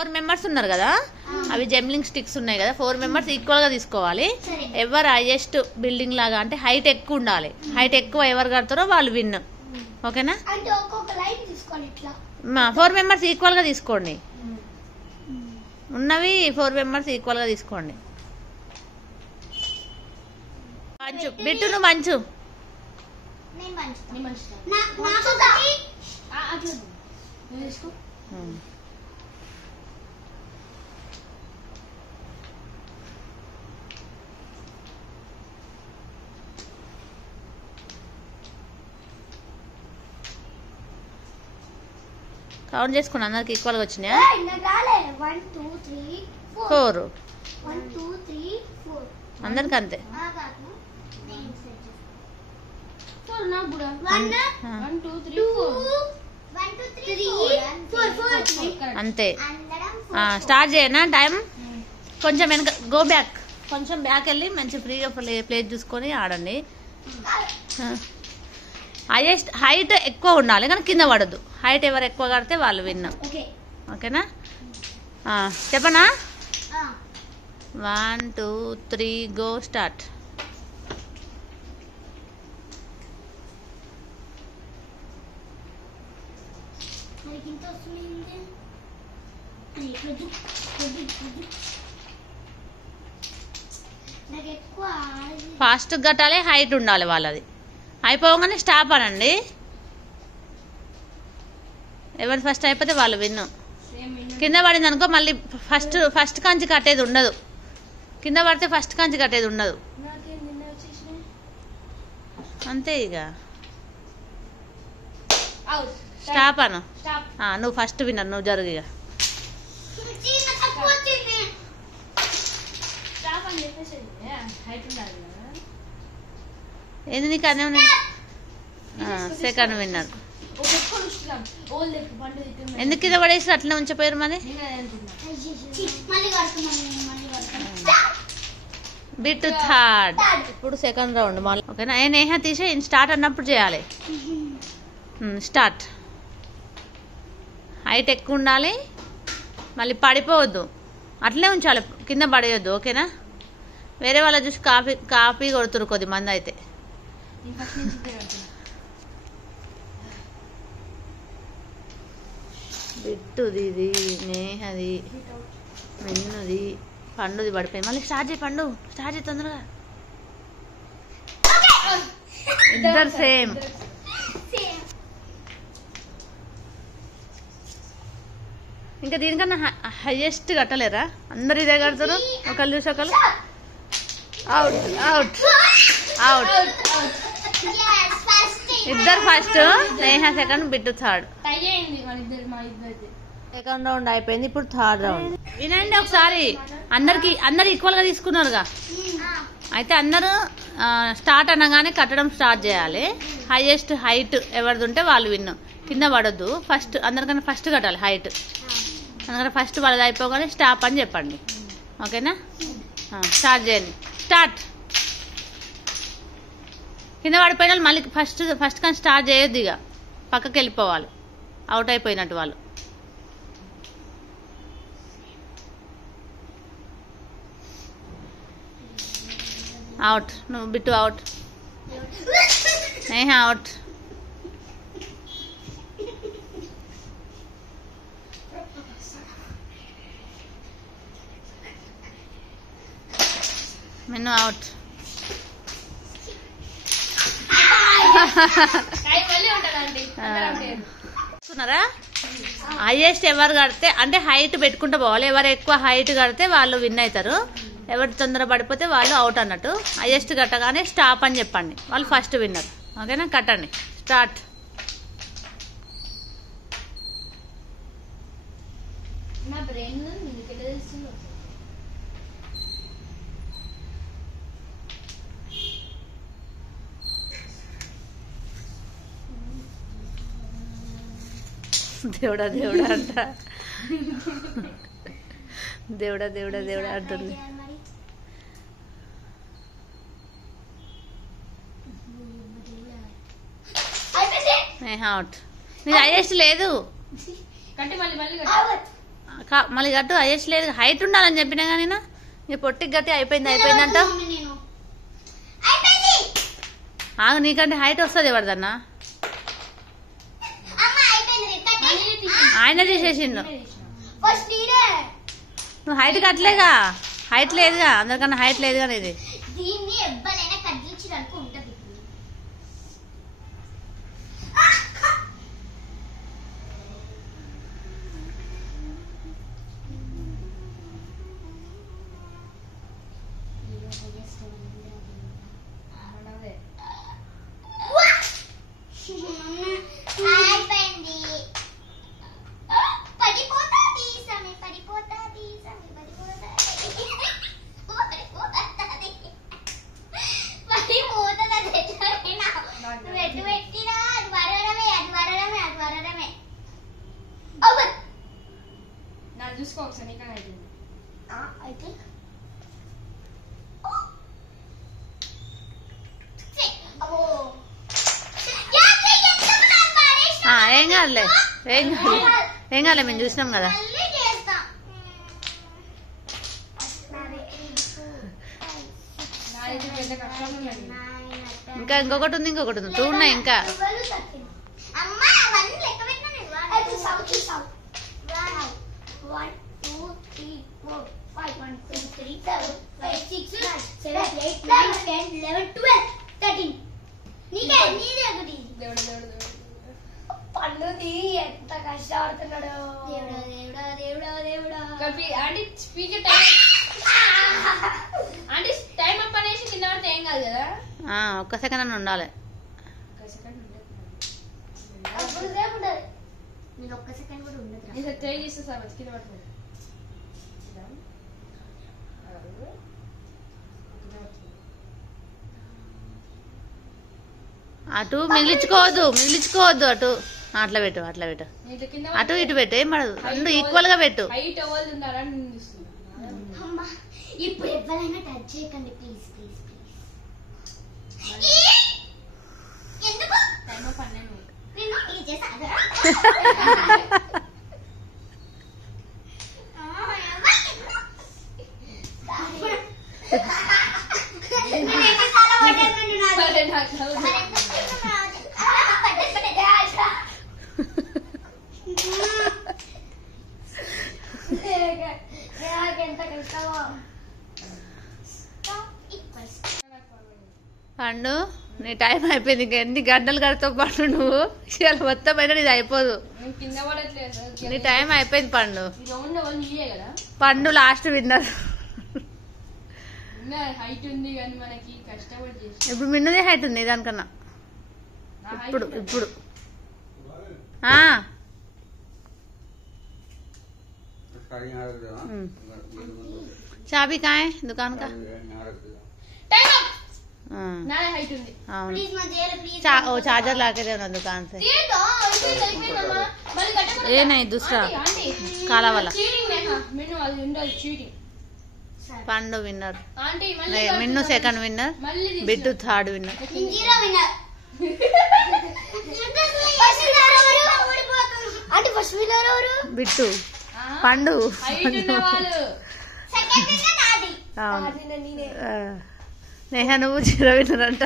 4 members ఉన్నారు కదా, అవి జంబ్లింగ్ స్టిక్స్ ఉన్నాయి కదా, 4 మెంబర్స్ ఈక్వల్ గా తీసుకోవాలి. ఎవరు హైయెస్ట్ బిల్డింగ్ లాగా అంటే హైట్ ఎక్కువ ఉండాలి. హైట్ ఎక్కువ ఎవరు కడతారో వాళ్ళు విన్. ఓకేనా? 4 మెంబర్స్ ఈక్వల్ గా తీసుకోండి. ఉన్నవి 4 మెంబర్స్ ఈక్వల్ గా తీసుకోండి. మంచు బిట్టు, నువ్వు మంచు. కౌంట్ చేసుకున్నా, అందరికి ఈక్వల్ గా వచ్చినాయా? 4 అందరికి అంతే. అంతే. స్టార్ట్ చేయనా? టైం కొంచెం వెనక, గో బ్యాక్, కొంచెం బ్యాక్ వెళ్ళి మంచి ఫ్రీగా ప్లేస్ చూసుకొని ఆడండి. హైట్ ఎక్కువ ఉండాలి కానీ కింద పడద్దు. హైట్ ఎవరు ఎక్కువ కడితే వాళ్ళు విన్. ఓకేనా? చెప్పనా? 1 2 3 గో స్టార్ట్. ఫాస్ట్ కట్టాలి, హైట్ ఉండాలి వాళ్ళది. అయిపోగానే స్టాప్ అనండి. ఎవరు ఫస్ట్ అయిపోతే వాళ్ళు విన్ను. కింద పడింది అనుకో మళ్ళీ ఫస్ట్ కాంచి కట్టేది ఉండదు. కింద పడితే ఫస్ట్ కాంచి కట్టేది ఉండదు. అంతే ఇక. స్టాప్ అను. నువ్వు ఫస్ట్ విన్నర్, నువ్వు జరుగు ఇక. ఏంది నీకు అనే ఉన్నాయి? Second winner. ఎందుకు కింద పడేసి అట్లనే ఉంచిపోయారు మరి? Bit third. ఇప్పుడు సెకండ్ రౌండ్ మళ్ళీ. ఓకేనా? నేహ తీసే స్టార్ట్ అన్నప్పుడు చేయాలి. స్టార్ట్. హైట్ ఎక్కువ ఉండాలి, మళ్ళీ పడిపోవద్దు, అట్లనే ఉంచాలి, కింద పడేయొద్దు. ఓకేనా? వేరే వాళ్ళ చూసి కాపీ కొడుతురు కొద్ది మంది అయితే. బిట్టుది, ఇది నేహది, మిన్నుది, పండుది పడిపోయింది. మళ్ళీ స్టార్ట్ చేయి పండు, స్టార్ట్ చేయి తొందరగా. ఇద్దరు సేమ్. ఇంకా దీనికన్నా హైయెస్ట్ కట్టలేరా? అందరు ఇదే కడతారు, ఒకళ్ళు చూసి ఒకళ్ళు. Out out out. ఇద్దరు first, Neha second, Bittu third. Second round అయిపోయింది, ఇప్పుడు థర్డ్ రౌండ్. వినండి ఒకసారి, అందరు ఈక్వల్ గా తీసుకున్నారుగా, అయితే అందరూ స్టార్ట్ అనగానే కట్టడం స్టార్ట్ చేయాలి. హైయెస్ట్ హైట్ ఎవరిది ఉంటే వాళ్ళు విన్ను. కింద పడొద్దు, ఫస్ట్ అందరికన్నా ఫస్ట్ కట్టాలి హైట్. అందుకని ఫస్ట్ వాళ్ళది అయిపోగానే స్టాప్ అని చెప్పండి. ఓకేనా? స్టార్ట్ చేయండి. స్టార్ట్. కింద పడిపోయిన వాళ్ళు మళ్ళీ ఫస్ట్ కానీ స్టార్ట్ చేయొద్దు, ఇక పక్కకి వెళ్ళిపోవాలి, అవుట్ అయిపోయినట్టు వాళ్ళు. అవుట్. నువ్వు బిట్టు అవుట్. నేహ అవుట్. మిన్ను అవుట్. హైయెస్ట్ ఎవరు కడితే అంటే హైట్ పెట్టుకుంటూ పోవాలి. ఎవరు ఎక్కువ హైట్ కడితే వాళ్ళు విన్ అవుతారు. ఎవరు తొందర పడిపోతే వాళ్ళు అవుట్ అన్నట్టు. హైయెస్ట్ కట్టగానే స్టాప్ అని చెప్పండి, వాళ్ళు ఫస్ట్ విన్నర్. ఓకేనా? కట్టండి. స్టార్ట్. దేవుడా దేవుడా అంట, దేవుడా దేవుడా దేవుడా అంటుంది. అవుట్. నీది హైయెస్ట్ లేదు. మళ్ళీ గట్టు హైయెస్ట్ లేదు, హైట్ ఉండాలని చెప్పినా కానీ నీ పొట్టికి గట్టి అయిపోయిందంట. నీకంటే హైట్ వస్తుంది ఎవరిదన్నా, ఆయన తీసేసిండు. నువ్వు హైట్ కట్టలేగా, హైట్ లేదుగా, అందరికన్నా హైట్ లేదుగా ఇది. చూసుకో ఒకసారి ఏం కాదులే, ఏం కాదులే, మేము చూసినాం కదా. ఇంకా ఇంకొకటి ఉంది, టూ ఉన్నాయి ఇంకా. పండుది ఎంత కష్టపడుతున్నాడు. అంటే స్పీకర్ అంటే టైం అప్ అనేసి కింద పడితే ఏం కాదు కదా. ఒక్క సెకండ్ అని ఉండాలి. నేను ఒక్క సెకండ్ కూడా ఉండదు. ట్రై చేస్తే సార్ కింద పడుతుంది. అటు మిగిలించుకోవద్దు అటు అట్లా పెట్టు అటు ఇటు పెట్టు, ఏం పడదు, రెండు ఈక్వల్ గా పెట్టు. ఇప్పుడు ఎవరైనా టచ్ చేయకండి ప్లీజ్. పండు నీ టైం అయిపోయింది. ఇంకా ఎన్ని గంటలు కడతావు పండు నువ్వు, ఇలా మొత్తం అయినా ఇది అయిపోదు. నీ టైం అయిపోయింది పండు. పండు లాస్ట్ విన్నర్. ఇప్పుడు మిన్నదే హైట్ ఉంది దానికన్నా. ఇప్పుడు चाबी कहाँ है दुकान का? चार्जर ला के देना दुकान से. ये नहीं दूसरा काला वाला. Pando winner, Minnu second winner, Bittu third winner. Bittu Pandu Neha నువ్వు 0 విన్నర్ అంట.